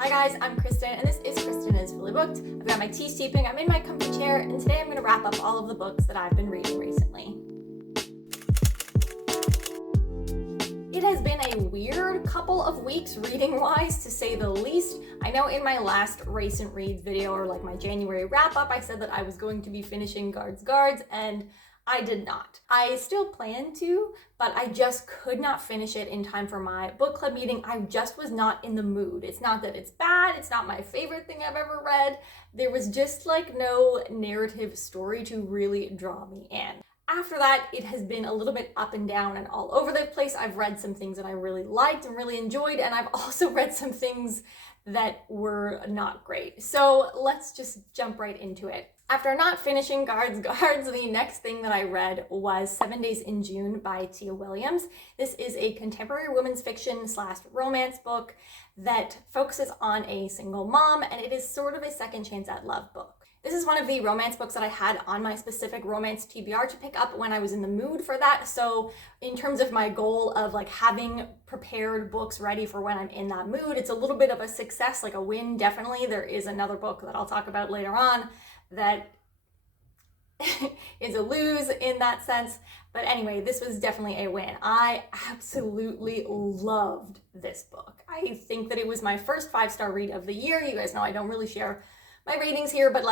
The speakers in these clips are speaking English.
Hi guys, I'm Kristen, and this is Kristen is Fully Booked. I've got my tea steeping, I'm in my comfy chair, and today I'm going to wrap up all of the books that I've been reading recently. It has been a weird couple of weeks reading-wise, to say the least. I know in my last recent reads video, or like my January wrap-up, I said that I was going to be finishing Guards, and I did not. I still plan to, but I just could not finish it in time for my book club meeting. I just was not in the mood. It's not that it's bad, it's not my favorite thing I've ever read. There was just like no narrative story to really draw me in. After that, it has been a little bit up and down and all over the place. I've read some things that I really liked and really enjoyed, and I've also read some things that were not great. So let's just jump right into it. After not finishing Guards, the next thing that I read was 7 Days in June by Tia Williams. This is a contemporary women's fiction / romance book that focuses on a single mom, and it is sort of a second chance at love book. This is one of the romance books that I had on my specific romance TBR to pick up when I was in the mood for that. So in terms of my goal of like having prepared books ready for when I'm in that mood, it's a little bit of a success, like a win, definitely. There is another book that I'll talk about later on that is a lose in that sense. But anyway, this was definitely a win. I absolutely loved this book. I think that it was my first 5-star read of the year. You guys know I don't really share my ratings here, but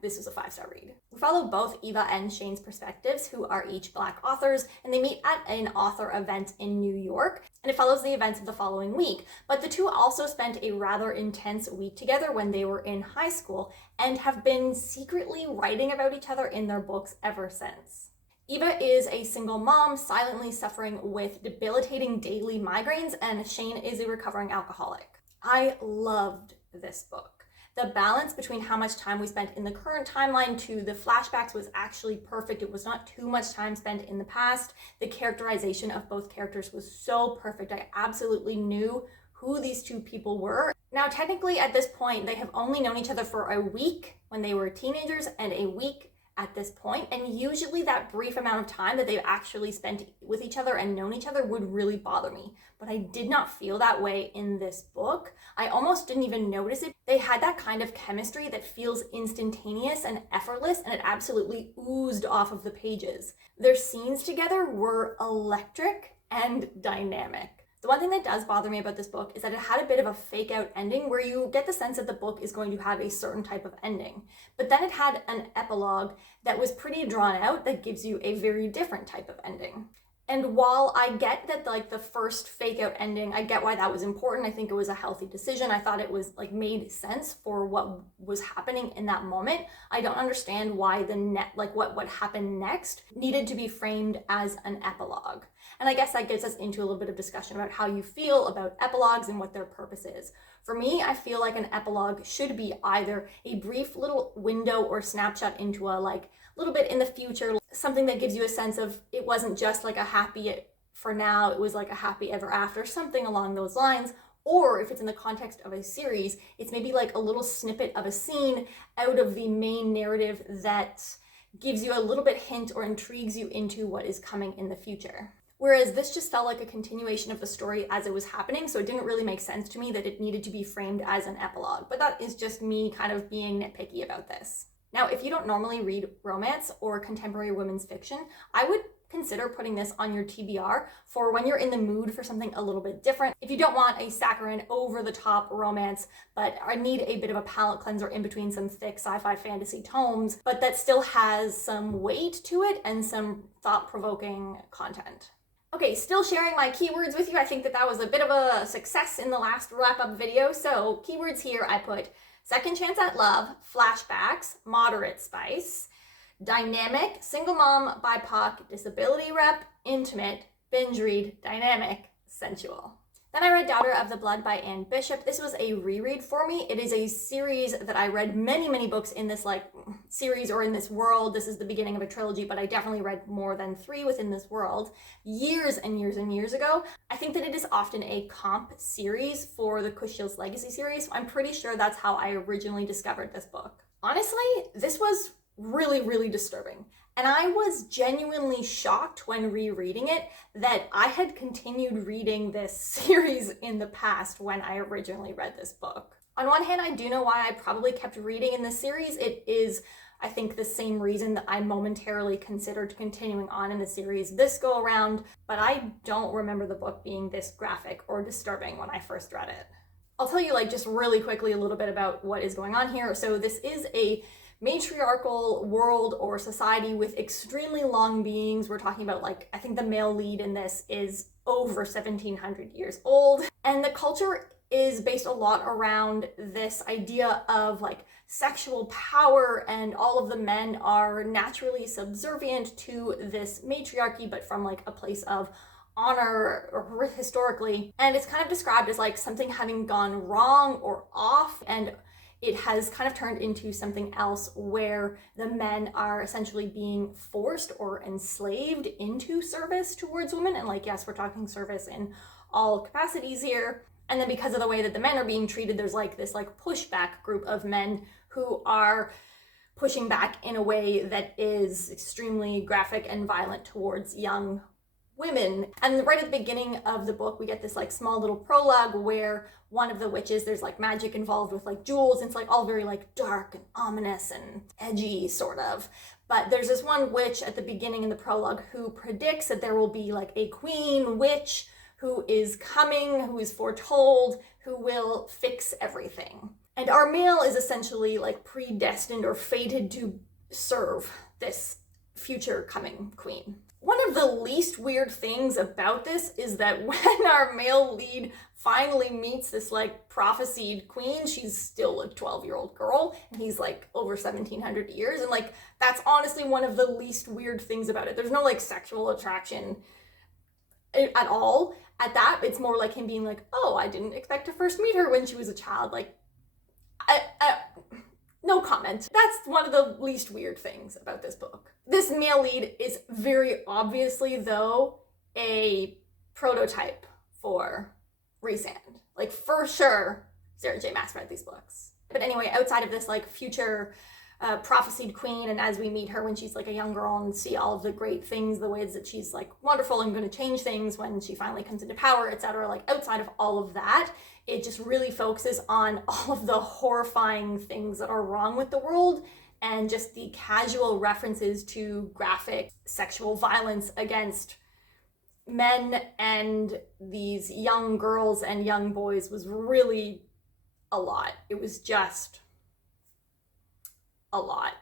this was a 5-star read. We follow both Eva and Shane's perspectives, who are each Black authors, and they meet at an author event in New York, and it follows the events of the following week. But the two also spent a rather intense week together when they were in high school, and have been secretly writing about each other in their books ever since. Eva is a single mom silently suffering with debilitating daily migraines, and Shane is a recovering alcoholic. I loved this book. The balance between how much time we spent in the current timeline to the flashbacks was actually perfect. It was not too much time spent in the past. The characterization of both characters was so perfect. I absolutely knew who these two people were. Now, technically at this point, they have only known each other for a week when they were teenagers and a week at this point, and usually that brief amount of time that they've actually spent with each other and known each other would really bother me. But I did not feel that way in this book. I almost didn't even notice it. They had that kind of chemistry that feels instantaneous and effortless, and it absolutely oozed off of the pages. Their scenes together were electric and dynamic. The one thing that does bother me about this book is that it had a bit of a fake out ending where you get the sense that the book is going to have a certain type of ending. But then it had an epilogue that was pretty drawn out that gives you a very different type of ending. And while I get that like the first fake out ending, I get why that was important. I think it was a healthy decision. I thought it was like made sense for what was happening in that moment. I don't understand why what happened next needed to be framed as an epilogue. And I guess that gets us into a little bit of discussion about how you feel about epilogues and what their purpose is. For me, I feel like an epilogue should be either a brief little window or snapshot into a little bit in the future, something that gives you a sense of it wasn't just like a happy for now, it was like a happy ever after, something along those lines. Or if it's in the context of a series, it's maybe like a little snippet of a scene out of the main narrative that gives you a little bit hint or intrigues you into what is coming in the future. Whereas this just felt like a continuation of the story as it was happening, so it didn't really make sense to me that it needed to be framed as an epilogue. But that is just me kind of being nitpicky about this. Now, if you don't normally read romance or contemporary women's fiction, I would consider putting this on your TBR for when you're in the mood for something a little bit different. If you don't want a saccharine, over-the-top romance, but I need a bit of a palate cleanser in between some thick sci-fi fantasy tomes, but that still has some weight to it and some thought-provoking content. Okay, still sharing my keywords with you. I think that was a bit of a success in the last wrap-up video. So keywords here, I put second chance at love, flashbacks, moderate spice, dynamic, single mom, BIPOC, disability rep, intimate, binge read, dynamic, sensual. Then I read Daughter of the Blood by Anne Bishop. This was a reread for me. It is a series that I read many books in this series or in this world. This is the beginning of a trilogy, but I definitely read more than 3 within this world years and years ago. I think that it is often a comp series for the Cushion's Legacy series. So I'm pretty sure that's how I originally discovered this book. Honestly, this was really, really disturbing. And I was genuinely shocked when rereading it that I had continued reading this series in the past when I originally read this book. On one hand, I do know why I probably kept reading in this series. It is, I think, the same reason that I momentarily considered continuing on in the series this go around, but I don't remember the book being this graphic or disturbing when I first read it. I'll tell you just really quickly a little bit about what is going on here. So this is a matriarchal world or society with extremely long beings. We're talking about I think the male lead in this is over 1700 years old. And the culture is based a lot around this idea of sexual power, and all of the men are naturally subservient to this matriarchy, but from a place of honor or historically. And it's kind of described as something having gone wrong or off, and it has kind of turned into something else where the men are essentially being forced or enslaved into service towards women. And yes, we're talking service in all capacities here. And then because of the way that the men are being treated, there's this pushback group of men who are pushing back in a way that is extremely graphic and violent towards young women. And right at the beginning of the book, we get this small little prologue where one of the witches, there's magic involved with jewels, and it's all very dark and ominous and edgy sort of. But there's this one witch at the beginning in the prologue who predicts that there will be a queen witch who is coming, who is foretold, who will fix everything. And our male is essentially predestined or fated to serve this future coming queen. One of the least weird things about this is that when our male lead finally meets this prophesied queen, she's still a 12-year-old girl, and he's over 1700 years. And that's honestly one of the least weird things about it. There's no sexual attraction at all at that. It's more him being oh, I didn't expect to first meet her when she was a child. No comment. That's one of the least weird things about this book. This male lead is very obviously, though, a prototype for Rhysand. For sure, Sarah J. Maas read these books. But anyway, outside of this future prophesied queen, and as we meet her when she's a young girl and see all of the great things, the ways that she's wonderful and going to change things when she finally comes into power, etc. Outside of all of that, it just really focuses on all of the horrifying things that are wrong with the world, and just the casual references to graphic sexual violence against men and these young girls and young boys was really a lot. It was just a lot.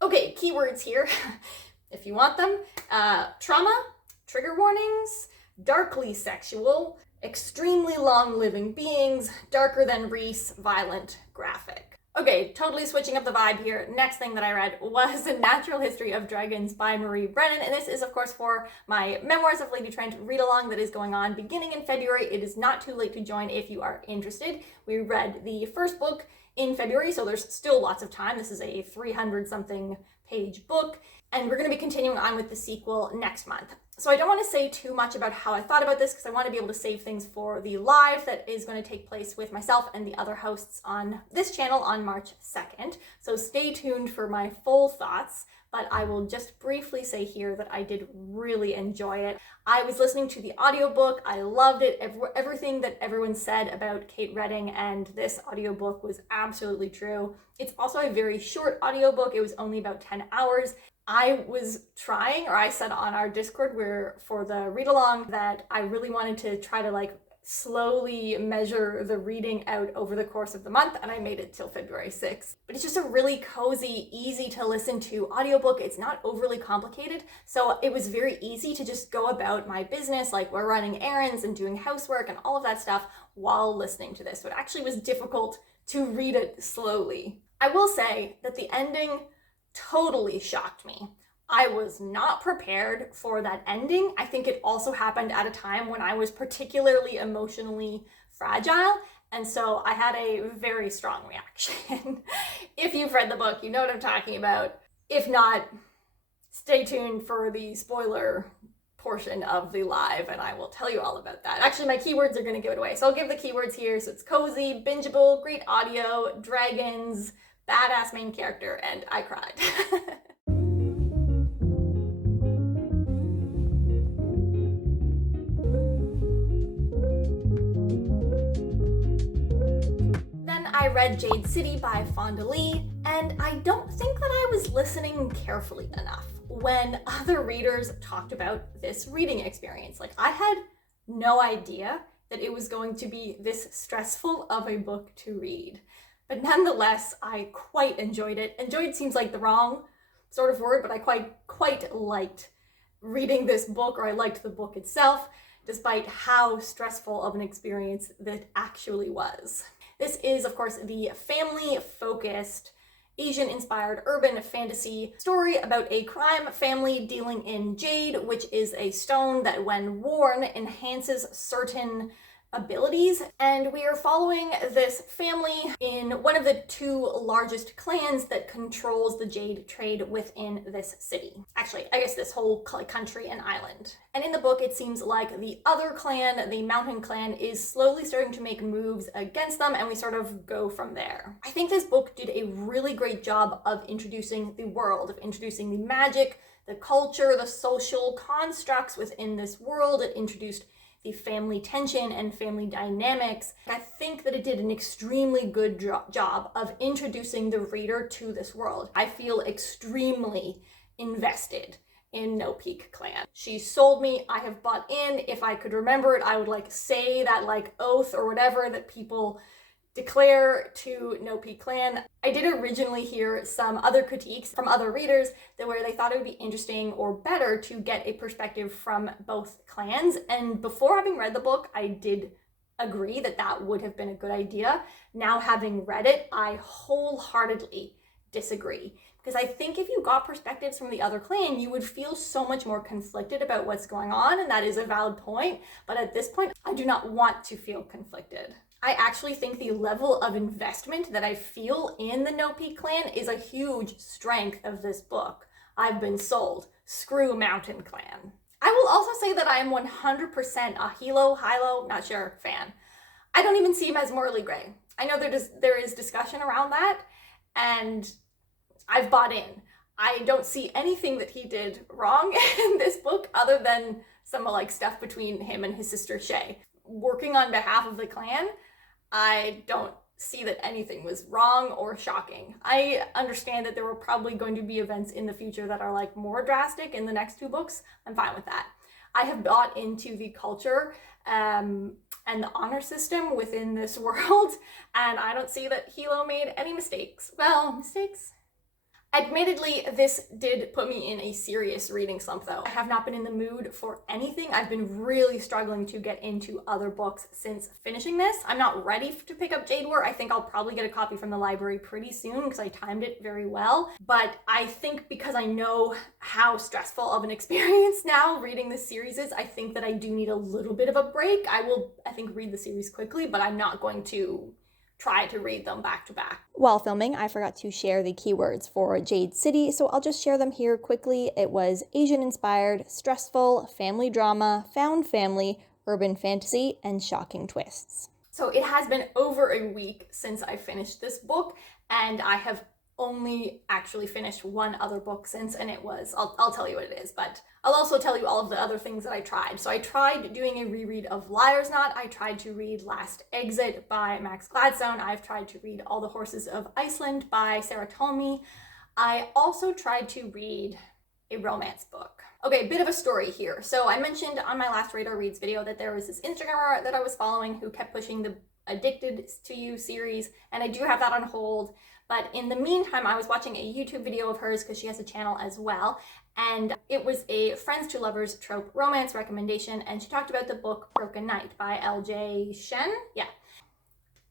Okay, keywords here, if you want them. Trauma, trigger warnings, darkly sexual, extremely long living beings, darker than Rhys, violent, graphic. Okay, totally switching up the vibe here. Next thing that I read was A Natural History of Dragons by Marie Brennan, and this is of course for my Memoirs of Lady Trent read along that is going on beginning in February. It is not too late to join if you are interested. We read the first book in February, so there's still lots of time. This is a 300 something page book, and we're going to be continuing on with the sequel next month. So I don't want to say too much about how I thought about this because I want to be able to save things for the live that is going to take place with myself and the other hosts on this channel on March 2nd. So stay tuned for my full thoughts, but I will just briefly say here that I did really enjoy it. I was listening to the audiobook. I loved it. Everything that everyone said about Kate Redding and this audiobook was absolutely true. It's also a very short audiobook. It was only about 10 hours. I was trying, or I said on our Discord where for the read along that I really wanted to try to slowly measure the reading out over the course of the month, and I made it till February 6th. But it's just a really cozy, easy to listen to audiobook. It's not overly complicated, so it was very easy to just go about my business, we're running errands and doing housework and all of that stuff while listening to this. So it actually was difficult to read it slowly. I will say that the ending totally shocked me. I was not prepared for that ending. I think it also happened at a time when I was particularly emotionally fragile, and so I had a very strong reaction. If you've read the book, you know what I'm talking about. If not, stay tuned for the spoiler portion of the live, and I will tell you all about that. Actually, my keywords are going to give it away, so I'll give the keywords here. So it's cozy, bingeable, great audio, dragons, badass main character, and I cried. I read Jade City by Fonda Lee, and I don't think that I was listening carefully enough when other readers talked about this reading experience. Like, I had no idea that it was going to be this stressful of a book to read. But nonetheless, I quite enjoyed it. Enjoyed seems like the wrong sort of word, but I quite liked reading this book, or I liked the book itself, despite how stressful of an experience that actually was. This is, of course, the family-focused, Asian-inspired urban fantasy story about a crime family dealing in jade, which is a stone that, when worn, enhances certain abilities. And we are following this family in one of the two largest clans that controls the jade trade within this city. Actually, I guess this whole country and island. And in the book, it seems like the other clan, the mountain clan, is slowly starting to make moves against them, and we sort of go from there. I think this book did a really great job of introducing the world, of introducing the magic, the culture, the social constructs within this world. It introduced the family tension and family dynamics. I think that it did an extremely good job of introducing the reader to this world. I feel extremely invested in No Peak Clan. She sold me. I have bought in. If I could remember it, I would say that oath or whatever that people declare to No Peak Clan. I did originally hear some other critiques from other readers where they thought it would be interesting or better to get a perspective from both clans. And before having read the book, I did agree that that would have been a good idea. Now, having read it, I wholeheartedly disagree. Because I think if you got perspectives from the other clan, you would feel so much more conflicted about what's going on, and that is a valid point. But at this point, I do not want to feel conflicted. I actually think the level of investment that I feel in the No Peak Clan is a huge strength of this book. I've been sold. Screw Mountain Clan. I will also say that I am 100% a Hilo, not sure, fan. I don't even see him as morally gray. I know there is discussion around that, and I've bought in. I don't see anything that he did wrong in this book other than some stuff between him and his sister Shay. Working on behalf of the clan, I don't see that anything was wrong or shocking. I understand that there were probably going to be events in the future that are more drastic in the next two books. I'm fine with that. I have bought into the culture and the honor system within this world, and I don't see that Hilo made any mistakes. Well, mistakes? Admittedly, this did put me in a serious reading slump, though. I have not been in the mood for anything. I've been really struggling to get into other books since finishing this. I'm not ready to pick up Jade War. I think I'll probably get a copy from the library pretty soon because I timed it very well. But I think because I know how stressful of an experience now reading this series is, I think that I do need a little bit of a break. I will, I think, read the series quickly, but I'm not going to try to read them back to back. While filming, I forgot to share the keywords for Jade City, so I'll just share them here quickly. It was Asian-inspired, stressful, family drama, found family, urban fantasy, and shocking twists. So it has been over a week since I finished this book, and I have only actually finished one other book since, and it was, I'll tell you what it is, but I'll also tell you all of the other things that I tried. So I tried doing a reread of Liar's Knot. I tried to read Last Exit by Max Gladstone. I've tried to read All the Horses of Iceland by Sarah Talmy. I also tried to read a romance book. Okay, bit of a story here. So I mentioned on my last Radar Reads video that there was this Instagrammer that I was following who kept pushing the Addicted to You series, and I do have that on hold. But in the meantime, I was watching a YouTube video of hers because she has a channel as well. And it was a Friends to Lovers trope romance recommendation. And she talked about the book Broken Night by LJ Shen. Yeah.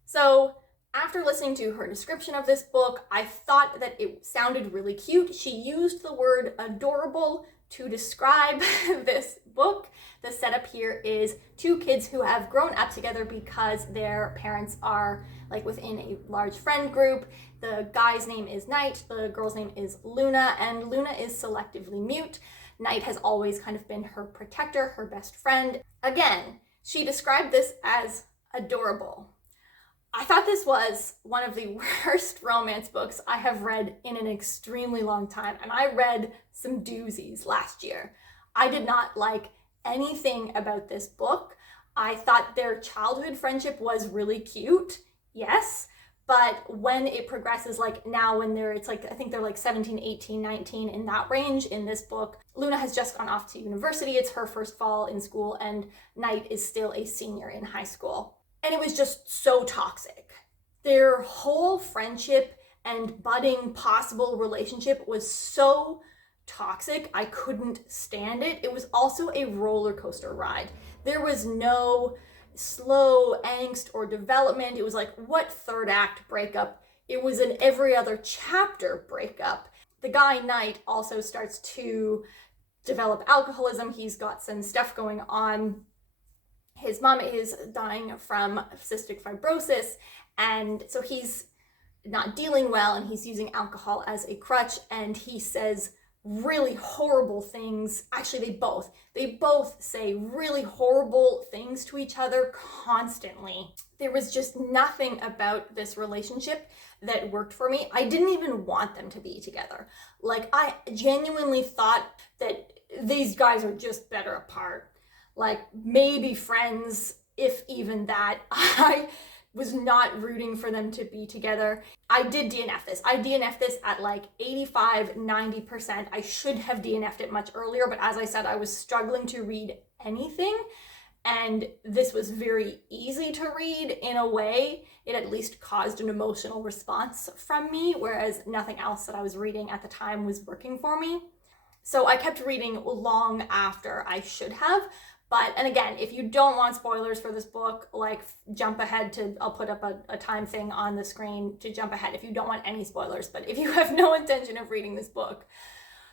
So after listening to her description of this book, I thought that it sounded really cute. She used the word adorable to describe this book. The setup here is two kids who have grown up together because their parents are within a large friend group. The guy's name is Knight, the girl's name is Luna, and Luna is selectively mute. Knight has always kind of been her protector, her best friend. Again, she described this as adorable. I thought this was one of the worst romance books I have read in an extremely long time, and I read some doozies last year. I did not like anything about this book. I thought their childhood friendship was really cute, yes, but when it progresses, like now when it's like, I think they're like 17, 18, 19, in that range in this book. Luna has just gone off to university. It's her first fall in school, and Knight is still a senior in high school. And it was just so toxic. Their whole friendship and budding possible relationship was so toxic, I couldn't stand it. It was also a roller coaster ride. There was no slow angst or development. It was like, what third act breakup? It was an every other chapter breakup. The guy, Knight, also starts to develop alcoholism. He's got some stuff going on. His mom is dying from cystic fibrosis, and so he's not dealing well, and he's using alcohol as a crutch, and he says really horrible things. Actually, they both say really horrible things to each other constantly. There was just nothing about this relationship that worked for me. I didn't even want them to be together. Like, I genuinely thought that these guys are just better apart. Like, maybe friends, if even that. I was not rooting for them to be together. I did DNF this. I DNF'd this at like 85, 90%. I should have DNF'd it much earlier, but as I said, I was struggling to read anything, and this was very easy to read in a way. It at least caused an emotional response from me, whereas nothing else that I was reading at the time was working for me. So I kept reading long after I should have. But, and again, if you don't want spoilers for this book, like, jump ahead to, I'll put up a time thing on the screen to jump ahead if you don't want any spoilers. But if you have no intention of reading this book,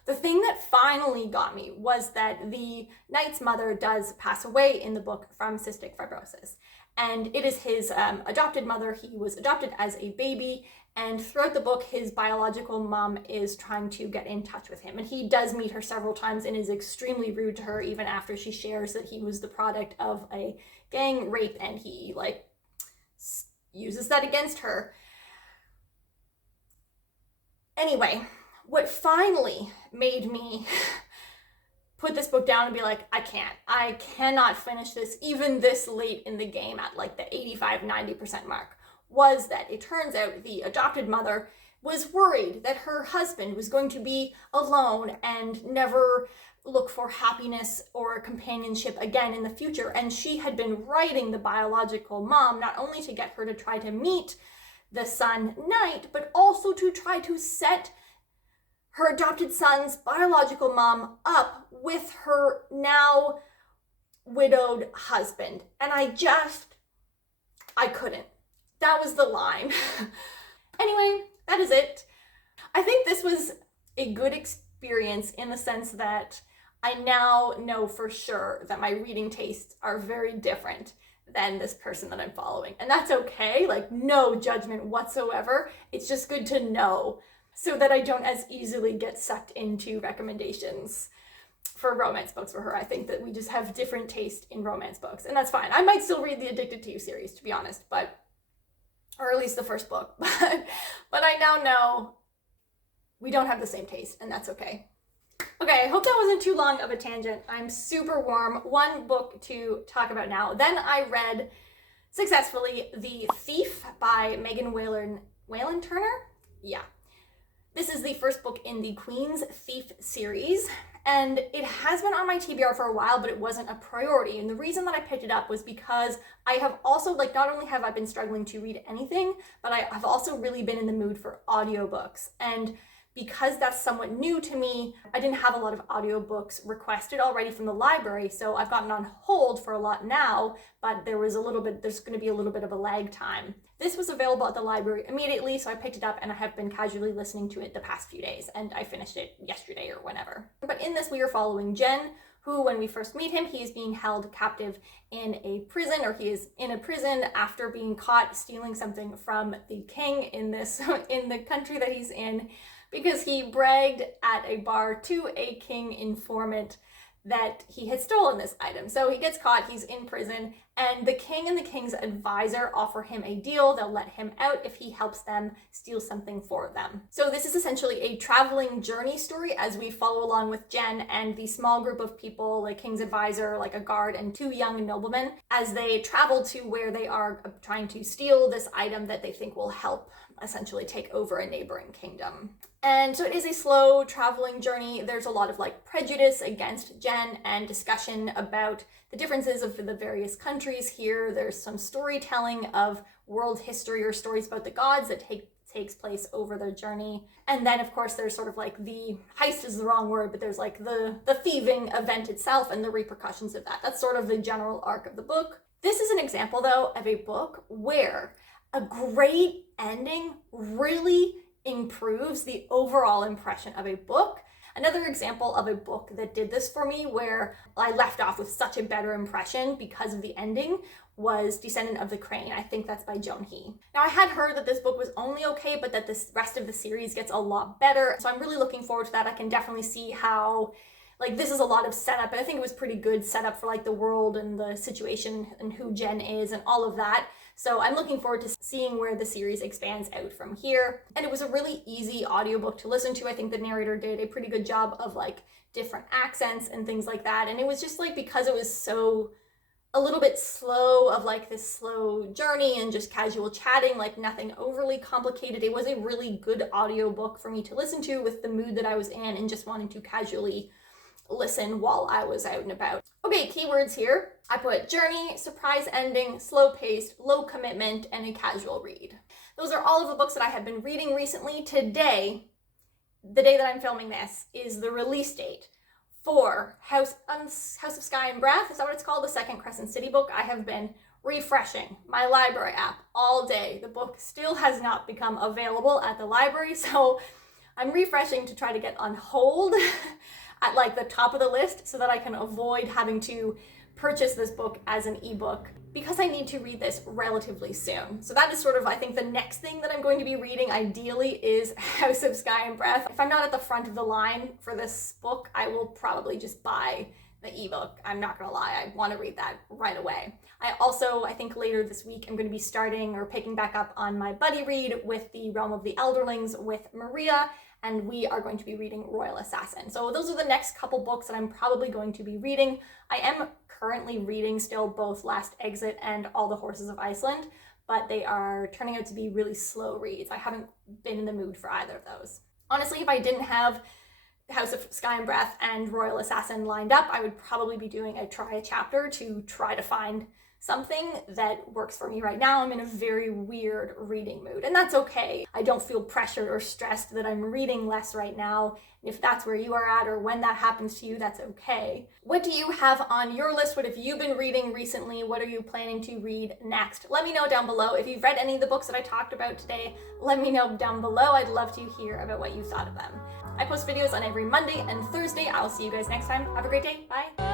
the thing that finally got me was that the Knight's mother does pass away in the book from cystic fibrosis. And it is his adopted mother. He was adopted as a baby, and throughout the book, his biological mom is trying to get in touch with him. And he does meet her several times and is extremely rude to her, even after she shares that he was the product of a gang rape, and he, like, uses that against her. Anyway, what finally made me put this book down and be like, I cannot finish this even this late in the game at like the 85, 90% mark, was that it turns out the adopted mother was worried that her husband was going to be alone and never look for happiness or companionship again in the future. And she had been writing the biological mom not only to get her to try to meet the son Knight, but also to try to set her adopted son's biological mom up with her now widowed husband. And I couldn't. That was the line. Anyway, that is it. I think this was a good experience in the sense that I now know for sure that my reading tastes are very different than this person that I'm following. And that's okay, like, no judgment whatsoever. It's just good to know so that I don't as easily get sucked into recommendations for romance books for her. I think that we just have different taste in romance books, and that's fine. I might still read the Addicted to You series, to be honest, or at least the first book, but I now know we don't have the same taste, and that's okay. Okay, I hope that wasn't too long of a tangent. I'm super warm. One book to talk about now. Then I read successfully The Thief by Megan Whalen Turner? Yeah. This is the first book in the Queen's Thief series, and it has been on my TBR for a while, but it wasn't a priority. And the reason that I picked it up was because I have also, like, not only have I been struggling to read anything, but I have also really been in the mood for audiobooks. And because that's somewhat new to me, I didn't have a lot of audiobooks requested already from the library, so I've gotten on hold for a lot now, but there's going to be a little bit of a lag time. This was available at the library immediately, so I picked it up and I have been casually listening to it the past few days, and I finished it yesterday or whenever. But in this, we are following Jen, who, when we first meet him, he is being held captive in a prison, or he is in a prison after being caught stealing something from the king in the country that he's in, because he bragged at a bar to a king informant that he had stolen this item. So he gets caught, he's in prison, and the king and the king's advisor offer him a deal. They'll let him out if he helps them steal something for them. So this is essentially a traveling journey story as we follow along with Jen and the small group of people, like king's advisor, like a guard, and 2 young noblemen, as they travel to where they are trying to steal this item that they think will help essentially take over a neighboring kingdom. And so it is a slow traveling journey. There's a lot of like prejudice against Jen and discussion about the differences of the various countries here. There's some storytelling of world history or stories about the gods that takes place over their journey. And then of course there's sort of like the heist is the wrong word, but there's like the thieving event itself and the repercussions of that. That's sort of the general arc of the book. This is an example though of a book where a great ending really improves the overall impression of a book. Another example of a book that did this for me, where I left off with such a better impression because of the ending, was Descendant of the Crane. I think that's by Joan He. Now, I had heard that this book was only okay, but that this rest of the series gets a lot better. So I'm really looking forward to that. I can definitely see how, like, this is a lot of setup, and I think it was pretty good setup for like the world and the situation and who Jen is and all of that. So I'm looking forward to seeing where the series expands out from here. And it was a really easy audiobook to listen to. I think the narrator did a pretty good job of like different accents and things like that. And it was just like, because it was so a little bit slow, of like this slow journey and just casual chatting, like nothing overly complicated, it was a really good audiobook for me to listen to with the mood that I was in and just wanting to casually listen while I was out and about. Okay, keywords here. I put journey, surprise ending, slow paced, low commitment, and a casual read. Those are all of the books that I have been reading recently. Today, the day that I'm filming this, is the release date for House of Sky and Breath. Is that what it's called? The second Crescent City book. I have been refreshing my library app all day. The book still has not become available at the library, so I'm refreshing to try to get on hold at like the top of the list so that I can avoid having to purchase this book as an ebook, because I need to read this relatively soon. So that is sort of, I think, the next thing that I'm going to be reading ideally is House of Sky and Breath. If I'm not at the front of the line for this book, I will probably just buy the ebook. I'm not gonna lie, I want to read that right away. I think later this week I'm going to be starting or picking back up on my buddy read with The Realm of the Elderlings with Maria, and we are going to be reading Royal Assassin. So those are the next couple books that I'm probably going to be reading. I am currently reading still both Last Exit and All the Horses of Iceland, but they are turning out to be really slow reads. I haven't been in the mood for either of those. Honestly, if I didn't have House of Sky and Breath and Royal Assassin lined up, I would probably be doing a chapter to try to find something that works for me right now. I'm in a very weird reading mood, and that's okay. I don't feel pressured or stressed that I'm reading less right now. If that's where you are at, or when that happens to you, that's okay. What do you have on your list? What have you been reading recently? What are you planning to read next? Let me know down below. If you've read any of the books that I talked about today, let me know down below. I'd love to hear about what you thought of them. I post videos on every Monday and Thursday. I'll see you guys next time. Have a great day. Bye.